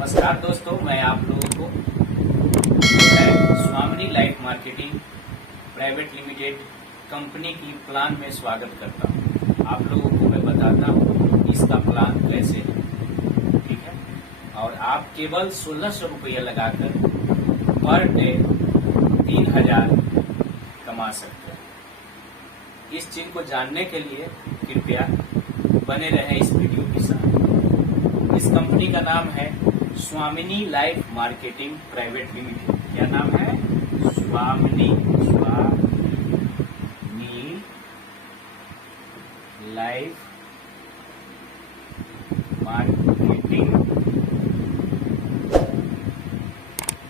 नमस्कार दोस्तों, मैं आप लोगों को स्वामिनी life marketing private limited company की प्लान में स्वागत करता हूं। आप लोगों को मैं बताता हूं इसका प्लान कैसे है, ठीक है। और आप केवल 1600 रुपया लगाकर पर डे 3000 कमा सकते हैं। इस चीज को जानने के लिए कृपया बने रहें इस वीडियो के साथ। इस कंपनी का नाम है स्वामिनी लाइफ मार्केटिंग प्राइवेट लिमिटेड। क्या नाम है? स्वामिनी लाइफ मार्केटिंग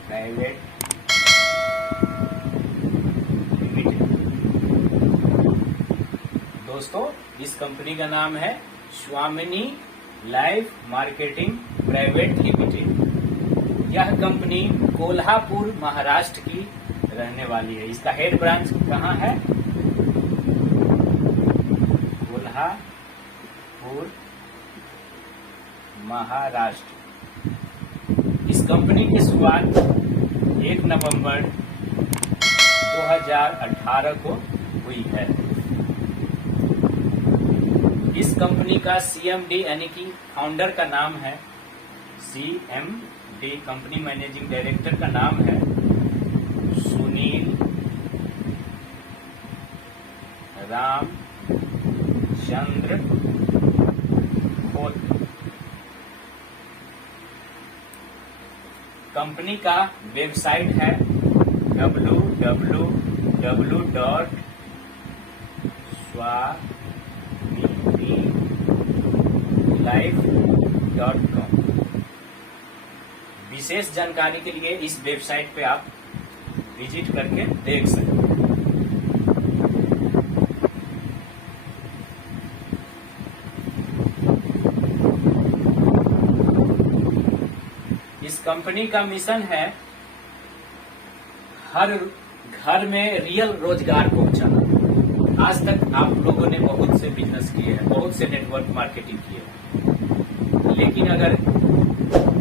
प्राइवेट लिमिटेड। दोस्तों, इस कंपनी का नाम है स्वामिनी लाइफ मार्केटिंग प्राइवेट लिमिटेड। यह कंपनी कोल्हापुर महाराष्ट्र की रहने वाली है। इसका हेड ब्रांच कहाँ है? कोल्हापुर महाराष्ट्र। इस कंपनी की शुरुआत 1 नवंबर 2018 को हुई है। इस कंपनी का CMD यानी कि फाउंडर का नाम है CMD, कंपनी मैनेजिंग डायरेक्टर का नाम है सुनील रामचंद्र खोत। कंपनी का वेबसाइट है www.swaminilaif.com। विशेष जानकारी के लिए इस वेबसाइट पे आप विजिट करके देख सकते हैं। इस कंपनी का मिशन है हर घर में रियल रोजगार पहुंचाना। आज तक आप लोगों ने बहुत से बिजनेस किए हैं, बहुत से नेटवर्क मार्केटिंग किए हैं, लेकिन अगर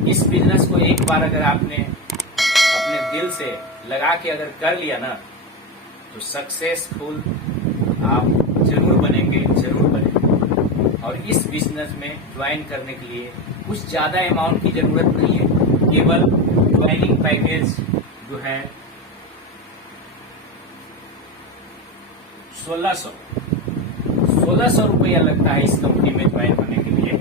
इस बिजनेस को एक बार अगर आपने अपने दिल से लगा के अगर कर लिया ना, तो सक्सेसफुल आप जरूर बनेंगे। और इस बिजनेस में ज्वाइन करने के लिए कुछ ज्यादा अमाउंट की जरूरत नहीं है। केवल ज्वाइनिंग पैकेज जो है 1600 रुपया लगता है इस कंपनी में ज्वाइन होने के लिए।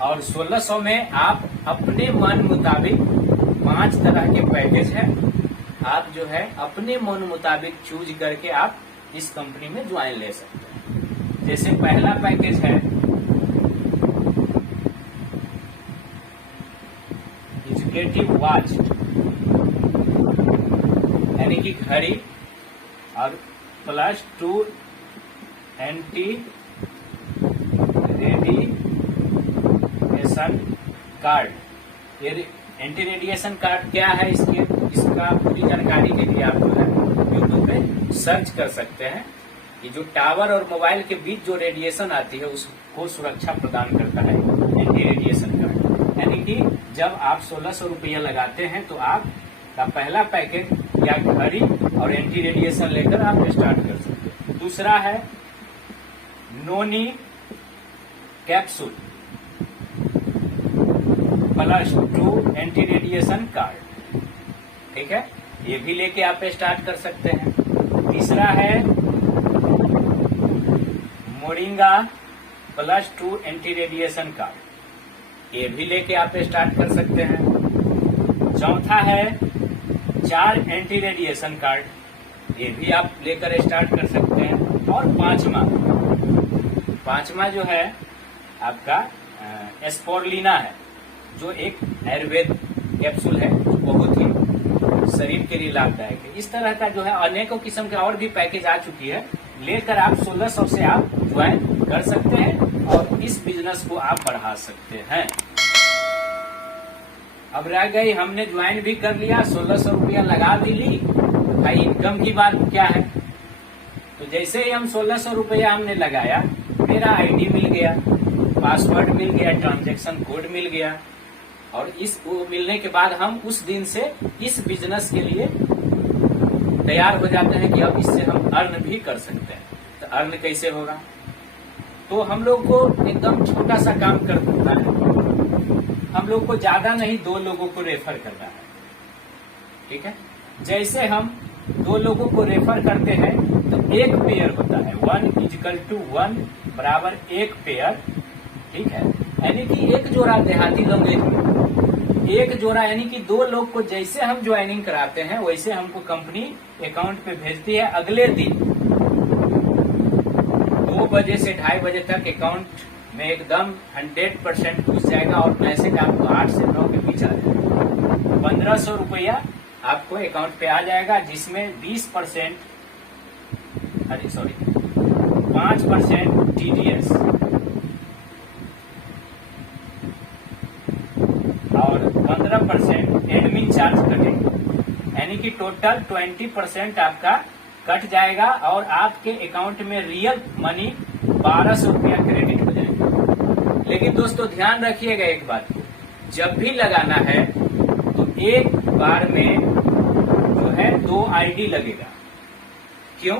और 1600 में आप अपने मन मुताबिक 5 तरह के पैकेज है, आप जो है अपने मन मुताबिक चूज करके आप इस कंपनी में ज्वाइन ले सकते हैं। जैसे पहला पैकेज है एजुकेटिव वॉच, यानी कि घड़ी और +2 एंटी रेडिएशन कार्ड। ये एंटी रेडिएशन कार्ड क्या है? इसका पूरी जानकारी के लिए आप जो है यूट्यूब पे सर्च कर सकते हैं कि जो टावर और मोबाइल के बीच जो रेडिएशन आती है उसको सुरक्षा प्रदान करता है एंटी रेडिएशन कार्ड। यानी कि जब आप 1600 रुपया लगाते हैं तो आपका पहला पैकेज या घड़ी और एंटी रेडिएशन लेकर आप स्टार्ट कर सकते हैं। दूसरा है नोनी कैप्सूल +2 एंटी रेडिएशन कार्ड, ठीक है, ये भी लेके आप स्टार्ट कर सकते हैं। तीसरा है मोरिंगा +2 एंटी रेडिएशन कार्ड, ये भी लेके आप स्टार्ट कर सकते हैं। चौथा है 4 एंटी रेडिएशन कार्ड, ये भी आप लेकर स्टार्ट कर सकते हैं। और पांचवा जो है आपका एस्पोर्लिना है, जो एक आयुर्वेद कैप्सूल है, जो बहुत ही शरीर के लिए लाभदायक है। इस तरह का जो है अनेकों किस्म के और भी पैकेज आ चुकी है, लेकर आप 1600 से आप ज्वाइन कर सकते हैं और इस बिजनेस को आप बढ़ा सकते हैं। अब रह गई, हमने ज्वाइन भी कर लिया, 1600 रुपया लगा भी ली, भाई इनकम की बात क्या है? तो जैसे ही हम 1600 रुपया हमने लगाया, मेरा आईडी मिल गया, पासवर्ड मिल गया, ट्रांजैक्शन कोड मिल गया, और इस मिलने के बाद हम उस दिन से इस बिजनेस के लिए तैयार हो जाते हैं कि अब इससे हम अर्न भी कर सकते हैं। तो अर्न कैसे होगा? तो हम लोग को एकदम छोटा सा काम करना है। हम लोग को ज्यादा नहीं, 2 लोगों को रेफर करना है। ठीक है, जैसे हम 2 लोगों को रेफर करते हैं तो एक पेयर होता है, 1 बराबर एक पेयर। ठीक है, यानी कि एक जोड़ा देहाती लोग एक जोड़ा, यानी कि 2 लोग को जैसे हम ज्वाइनिंग कराते हैं वैसे हमको कंपनी अकाउंट पे भेजती है। अगले दिन 2 बजे से 2:30 बजे तक अकाउंट में एकदम 100% घुस जाएगा और मैसेज आपको 8 से 9 के बीच आ जाएगा। 1500 रुपया आपको अकाउंट पे आ जाएगा, जिसमें 5% TDS और 15% एडमिन चार्ज कटेगा, यानी कि टोटल 20% आपका कट जाएगा और आपके अकाउंट में रियल मनी 1200 रुपया क्रेडिट हो जाएगा। लेकिन दोस्तों ध्यान रखिएगा एक बात को, जब भी लगाना है तो एक बार में जो है 2 ID लगेगा। क्यों?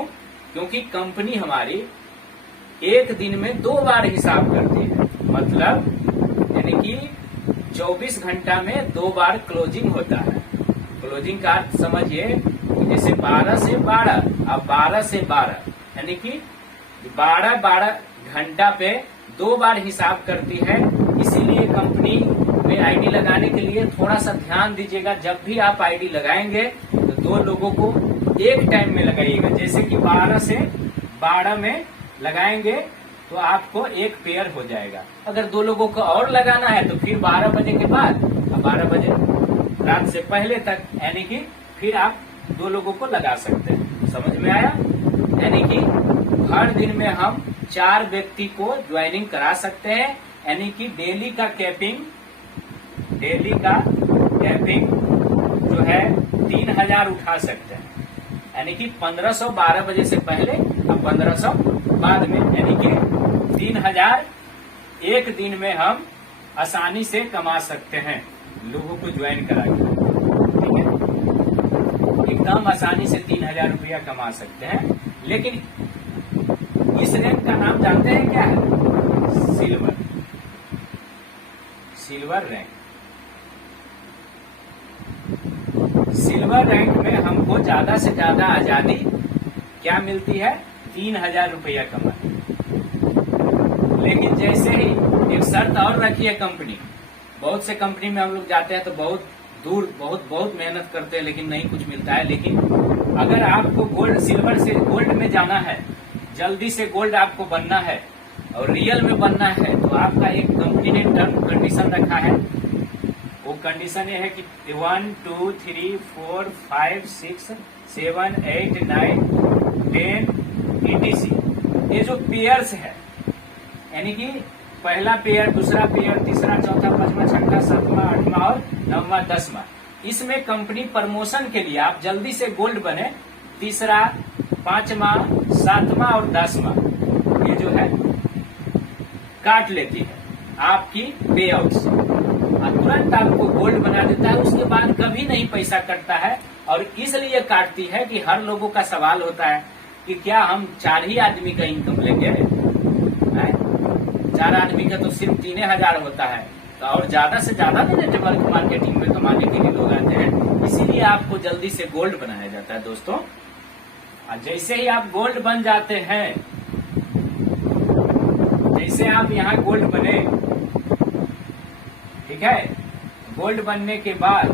क्योंकि कंपनी हमारी एक दिन में 2 बार हिसाब करती है, मतलब यानी कि 24 घंटा में 2 बार क्लोजिंग होता है। क्लोजिंग का अर्थ समझिए, जैसे 12 से 12 अब 12 से 12, यानी कि 12 घंटा पे 2 बार हिसाब करती है। इसीलिए कंपनी में ID लगाने के लिए थोड़ा सा ध्यान दीजिएगा। जब भी आप ID लगाएंगे तो 2 लोगों को एक टाइम में लगाइएगा। जैसे कि 12 से 12 में लगाएंगे तो आपको एक पेयर हो जाएगा। अगर 2 लोगों को और लगाना है तो फिर 12 बजे के बाद 12 बजे रात से पहले तक, यानी कि फिर आप 2 लोगों को लगा सकते हैं। समझ में आया? यानी कि हर दिन में हम 4 व्यक्ति को ज्वाइनिंग करा सकते हैं, यानी कि डेली का कैपिंग जो है 3000 उठा सकते हैं। यानी कि 1500 12 बजे से पहले और 1500 बाद में, यानी कि 3000 एक दिन में हम आसानी से कमा सकते हैं लोगों को ज्वाइन करा के। ठीक है, एकदम आसानी से 3000 रुपया कमा सकते हैं। लेकिन इस रैंक का नाम जानते हैं क्या है? Silver rank. सिल्वर रैंक में हमको ज्यादा से ज्यादा आजादी क्या मिलती है? 3000 रुपया कमाने। लेकिन जैसे ही एक शर्त और रखी है कंपनी, बहुत से कंपनी में हम लोग जाते हैं तो बहुत दूर बहुत मेहनत करते हैं लेकिन नहीं कुछ मिलता है। लेकिन अगर आपको सिल्वर से गोल्ड में जाना है, जल्दी से गोल्ड आपको बनना है और रियल में बनना है, तो आपका एक कंपनी ने टर्म कंडीशन रखा है। वो कंडीशन ये है कि 1 2 3 4 5 6 7 8 9 10 etc ये जो पेयर्स है, यानी कि पहला पेयर, दूसरा पेयर, तीसरा, चौथा, पांचवा, छठा, सातवां, आठवां और 9वां, 10वां, इसमें कंपनी प्रमोशन के लिए आप जल्दी से गोल्ड बने, तीसरा, 5वां, 7वां और 10वां ये जो है काट लेती है आपकी पे आउट्स, तुरंत आपको गोल्ड बना देता है। उसके बाद कभी नहीं पैसा कटता है। और इसलिए काटती है कि हर लोगों का सवाल होता है कि क्या हम 4 ही आदमी का इनकम लेंगे? 4 आदमी का तो सिर्फ 3000 होता है, तो और ज्यादा से ज्यादा नेटवर्क मार्केटिंग में कमाने के लिए लोग आते हैं। इसीलिए आपको जल्दी से गोल्ड बनाया जाता है दोस्तों। जैसे ही आप गोल्ड बन जाते हैं, जैसे आप यहाँ गोल्ड बने, ठीक है, गोल्ड बनने के बाद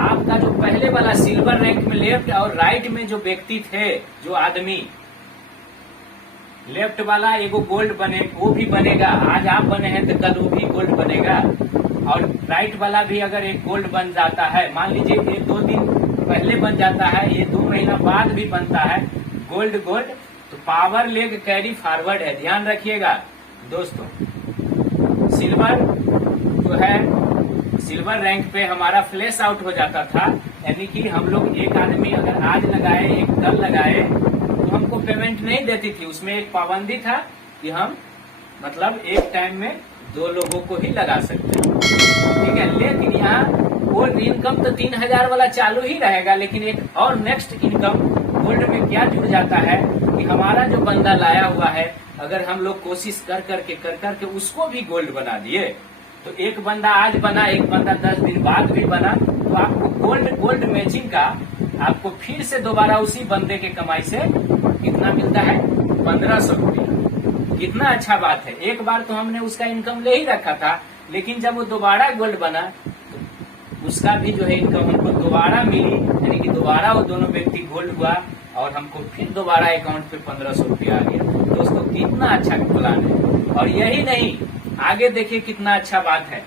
आपका जो पहले वाला सिल्वर रैंक में लेफ्ट और राइट में जो व्यक्ति थे, जो आदमी, लेफ्ट वाला एगो गोल्ड बने, वो भी बनेगा। आज आप बने हैं तो कल वो भी गोल्ड बनेगा। और राइट वाला भी अगर एक गोल्ड बन जाता है, मान लीजिए 1-2 दिन पहले बन जाता है, ये 2 महीना बाद भी बनता है गोल्ड, तो पावर लेग कैरी फॉरवर्ड है। ध्यान रखिएगा दोस्तों। सिल्वर जो है, सिल्वर रैंक पे हमारा फ्लैश आउट हो जाता था, यानी कि हम लोग एक आदमी अगर आज लगाए, एक कल लगाए, तो हमको पेमेंट नहीं देती थी। उसमें एक पाबंदी था कि हम मतलब एक टाइम में 2 लोगों को ही लगा सकते हैं, ठीक है। लेकिन यहाँ गोल्ड इनकम तो 3,000 वाला चालू ही रहेगा, लेकिन एक और नेक्स्ट इनकम गोल्ड में क्या जुड़ जाता है कि हमारा जो बंदा लाया हुआ है, अगर हम लोग कोशिश कर करके उसको भी गोल्ड बना दिए, तो एक बंदा आज बना, एक बंदा 10 दिन बाद भी बना, तो आपको गोल्ड मैचिंग का आपको फिर से दोबारा उसी बंदे के कमाई से कितना मिलता है, 1,500 रुपया। कितना अच्छा बात है। एक बार तो हमने उसका इनकम ले ही रखा था, लेकिन जब वो दोबारा गोल्ड बना तो उसका भी जो है इनकम हमको दोबारा मिली, यानी कि दोबारा वो दोनों व्यक्ति गोल्ड हुआ और हमको फिर दोबारा अकाउंट पे 1,500 रुपया आ गया। दोस्तों कितना अच्छा प्लान है। और यही नहीं, आगे देखिए कितना अच्छा बात है।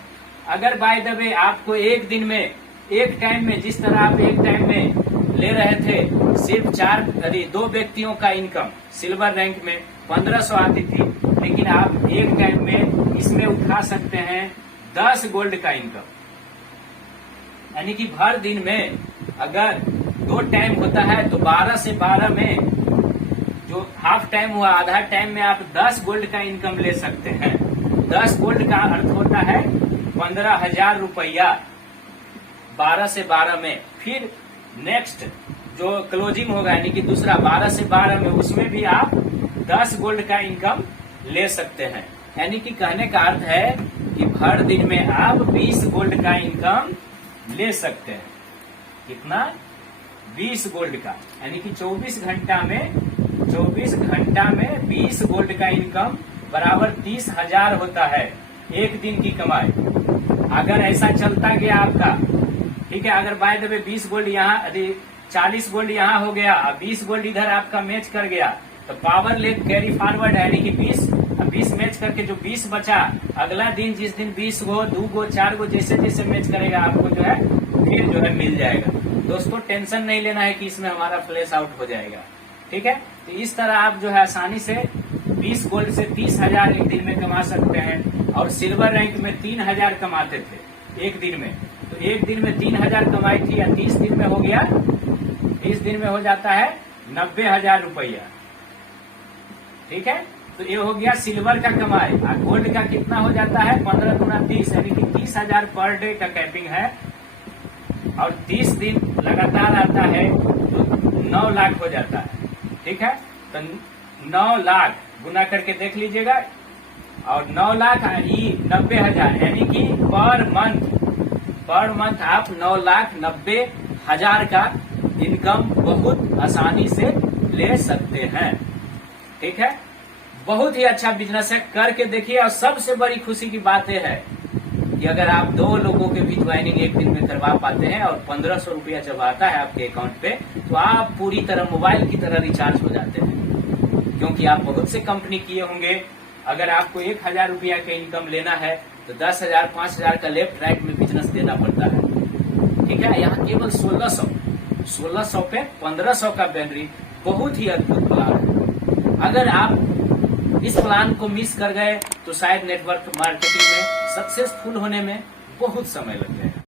अगर बाय द वे आपको एक दिन में, एक टाइम में, जिस तरह आप एक टाइम में ले रहे थे सिर्फ 2 व्यक्तियों का इनकम सिल्वर रैंक में 1,500 आती थी, लेकिन आप एक टाइम में इसमें उठा सकते हैं 10 गोल्ड का इनकम। यानी कि भर दिन में अगर 2 टाइम होता है तो 12 से 12 में जो हाफ टाइम हुआ, आधा टाइम में आप 10 गोल्ड का इनकम ले सकते हैं। 10 गोल्ड का अर्थ होता है 15,000 रुपया 12 से 12 में। फिर नेक्स्ट जो क्लोजिंग होगा, यानी कि दूसरा 12 से 12 में, उसमें भी आप 10 गोल्ड का इनकम ले सकते हैं। यानी कि कहने का अर्थ है कि हर दिन में आप 20 गोल्ड का इनकम ले सकते हैं। कितना? 20 गोल्ड का, यानी कि 24 घंटा में 20 गोल्ड का इनकम बराबर 30,000 होता है एक दिन की कमाई। अगर ऐसा चलता गया आपका, ठीक है, अगर बाय द वे 20 गोल्ड यहाँ, 40 गोल्ड यहाँ हो गया, 20 गोल्ड इधर आपका मैच कर गया, तो पावर लेग कैरी फॉरवर्ड है, यानी कि 20 मैच करके जो 20 बचा, अगला दिन जिस दिन 20 गो, 2 गो, 4 गो, जैसे जैसे मैच करेगा आपको जो है फिर जो है मिल जाएगा। दोस्तों टेंशन नहीं लेना है कि इसमें हमारा फ्लैश आउट हो जाएगा, ठीक है। तो इस तरह आप जो है आसानी से 20 गोल्ड से 30,000 एक दिन में कमा सकते हैं। और सिल्वर रैंक में 3,000 कमाते थे एक दिन में, तो एक दिन में 3,000 कमाई थी, या 30 दिन में हो गया, 30 दिन में हो जाता है 90,000 रुपया, ठीक है। तो ये हो गया सिल्वर का कमाई। और गोल्ड का कितना हो जाता है, 15 गुना 30, यानी कि 30,000 पर डे का कैपिंग है। और 30 दिन लगातार आता है तो 9 लाख हो जाता है, ठीक है। तो 9 लाख गुना करके देख लीजिएगा, और 9 लाख 90,000, यानी कि पर मंथ आप 9,90,000 का इनकम बहुत आसानी से ले सकते हैं, ठीक है। बहुत ही अच्छा बिजनेस है, करके देखिए। और सबसे बड़ी खुशी की बात यह है कि अगर आप 2 लोगों के भी ज्वाइनिंग एक दिन में करवा पाते हैं और 1,500 रुपया जब आता है आपके अकाउंट पे, तो आप पूरी तरह मोबाइल की तरह रिचार्ज हो जाते हैं। क्योंकि आप बहुत से कंपनी किए होंगे, अगर आपको 1,000 रुपया का इनकम लेना है तो 10,000 5,000 का लेफ्ट राइट में बिजनेस देना पड़ता है, ठीक है। यहाँ केवल 1600 पे 1,500 का बैटरी, बहुत ही अद्भुत प्लान है। अगर आप इस प्लान को मिस कर गए तो शायद नेटवर्क मार्केटिंग में सक्सेसफुल होने में बहुत समय लग जाए।